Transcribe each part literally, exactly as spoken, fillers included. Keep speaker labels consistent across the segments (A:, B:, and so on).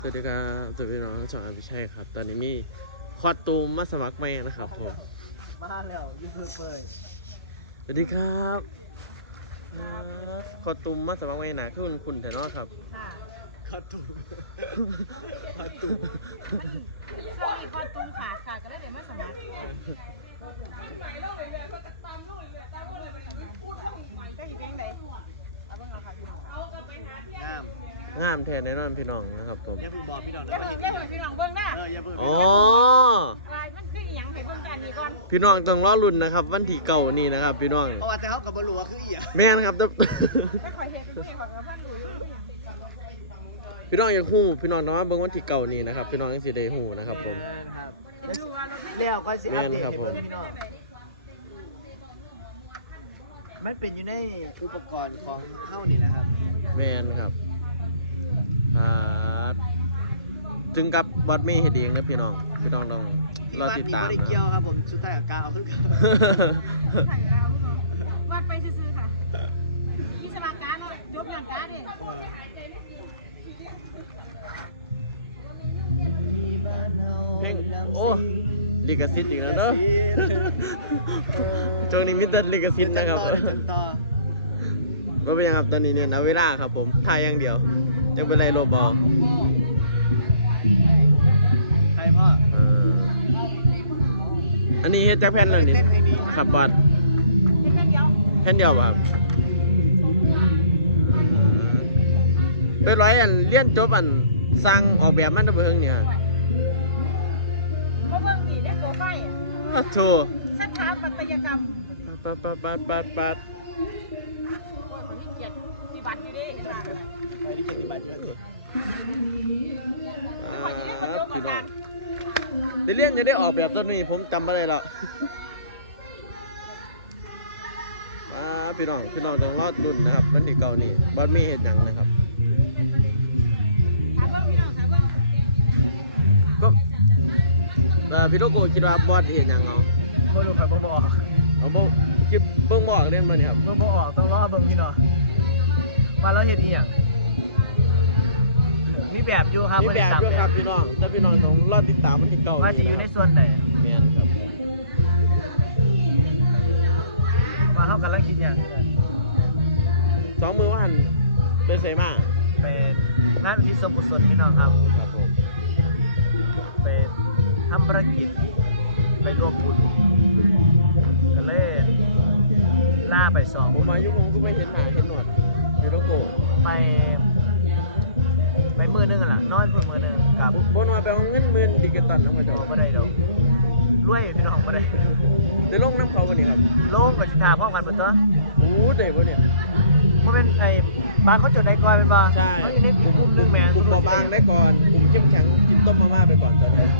A: สวัสดีครับสวัสดีน้องช่องอภิชัยครับตอนนี้มีคอตูมมาสมัครใหม่นะครับผม
B: มาแล้วยูทูบเบอร์
A: สวัสดีครับคอตูมมาสมัครใหม่นะคือคุณคุณแต่นอครับ
C: ค่ะ
B: คอตุมคอตุม
C: ช่วงนี้พอตุ้มขาดค่ะก็เลยเดี๋ยวมาสมัครก็อีกเพลงใดเอาเบิ่งเอาค่ะพี่น้องเอากลับไปหาเที่ย
B: งาม
A: งามแท้แน่นอนพี่น้องนะครับผม
B: อย่าเพิ่งบอกพี่น้อง
C: อย่า
B: นะ
C: เพิ่งอย่าเพิ่งพี่น้องเบิ่งนะ
B: เอออย่าเพิ่ง
A: อ๋อ
C: อะไรมันคืออีหยังให้เบิ่งกันนี่ก่อน
A: พี่น้องต้องรอรุ่นนะครับวันที่เก่านี่นะครับพี่น้อง
B: เพราะว่าแต่เขากับบอลลูว่าคืออีหยัง
A: แม่นครับ แต่
C: ไม่ค่อยเฮ็ดเป็นผู้เอกของกับเพิ่นรู้อยู่คือหยัง
A: พี่น้องอยากฮู้พี่น้องต้องมาเบิ่งวันที่เก่านี่นะครับพี่น้องจังสิได้ฮู้นะครับผม
B: ครับ
C: สิรู้ว่ารถเพลง
B: แล้วก็สิอัปเดต
A: แม่นครับผม
B: ให้เบิ่งพี่น้องมันเป็นอยู่ในอุปกรณ์ของเข้านี่แหละครับ
A: แม่นครับครับถึงกับบอสเม่เฮ็ดเองนะพี่น้องพี่น้องต้องรอติดตาม
B: วัดนี้บ่ได้
A: นะค
B: เกี่ย
A: รั
B: ว
A: บ
B: ครับผมสุดท้ายกับกาวคือกัน
C: ถ่ายเอาพี่น้องวาดไปซื่อๆค่ะมีสมาการเนาะยกย้อนการเด้
A: เพลงโอ้ลิขสิทธิ์อีกแล้วเนอะ ช่วงนี้มิเตอร์ลิขสิทธิ์นะครับ
B: ต่อเลยต่อ
A: ว่าเป็นยังครับตอนนี้เนี่ยเอาเวลาครับผมถ่ายอย่างเดียวยังเป็นไรโลบอล
B: ใครพ่อ
A: เอ่ออันนี้เฮ็ดจากแผ่นแล้วนี่ครับบอส
C: เป็นเพลงเดียว
A: แผ่นเดียวป่ะครับเป็นร้อยอันเลี้ยนจบอันสร้างออกแบบมันตะเบิงเนี่ย
C: เพราะเบิ่งสิได้ตัวไฟ
A: อ้าวโธ่
C: สถาปัตยกรรม
A: ปัดปัดปัดปัดปัด
C: โอ้ยคนที่เกียรติปฏิบัติอยู่เด้เห็นว่า
B: ไปที่เจ็ดสิบบาทเชิญ
C: ขอจะได้คนโยกเหมือนกัน
A: ได้เลี้ยนจะได้ออกแบบต้นนี้ผมจำไม่ได้แล้วอ่าพี่น้องพี่น้องต้องรอดรุ่นนะครับวันที่เก่านี่บอสมีเหตุหยังนะครับ
C: ถามว่าพี่น้องถามว่า
A: ก็เอ่อพี่โลโก้คิดว่าบอสเหตุหยังเอา
B: บ่รู้ครับบ่บอก
A: เอาบ่คิดเบิ่งบออกเล่นมานี่ครับ
B: เบิ่งบ่ออกต้องรอเบิ่งพี่น้องว่าเราเฮ็ดอีหยังมีแบบอยู่ครับ
A: มี
B: บ่
A: แบ
B: ได้
A: บ
B: ตาม
A: ด้วย
B: แบ
A: ครับ บพี่น้องแต่พี่น้องต้องรอติดตามวันที่เก่า
B: ว่าสิอยู่ในส่วนใด
A: แม่นครับ
B: ว่าเฮากำลังคิดหยัง
A: สองมือว่าหันเป็นไสมา
B: เป็นงานอุทิศส่วนกุศลพี่น้องครับ
A: ครับผม
B: เป็นทำภารกิจไปร่วมบุญก็เลยล่าไปสอง
A: ผมมายุคผมก็ไม่เห็นหน้าเห็นหนวดพี่โลโก้
B: ไปไปมือหนึงอะล่ะนอนเพิ่นมือหนึงกับ
A: บ่น้อยไปเอาเงินหมื่นดิจิตอลนำมาเจ้า
B: บ่ได้ดอกรวยพี่น้องบ่ได้
A: ได้ลงน้ำเขาบ่นี่ครับ
B: โลงกับสิทาพร้อมกันเบิดตัว
A: โอ้ได้บ่เนี่ย
B: บ่แม่นไอ้บางเขาจดได้ก่อนเป็นบ่
A: ใช่
B: เขาอยู่ในกลุ่มหนึงแหม
A: กลุ่มเบาบางได้ก่อนกลุ่มเข้มแข็งกินต้มมาม่าไปก่อนตอนนี้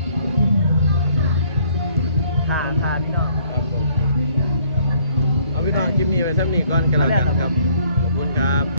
B: ทาทาพี่น้อง
A: ครับผมเอาพี่น้องคลิปนี้ไปซ้ำนี้ก่อนกันแล้วกันครับขอบคุณครับ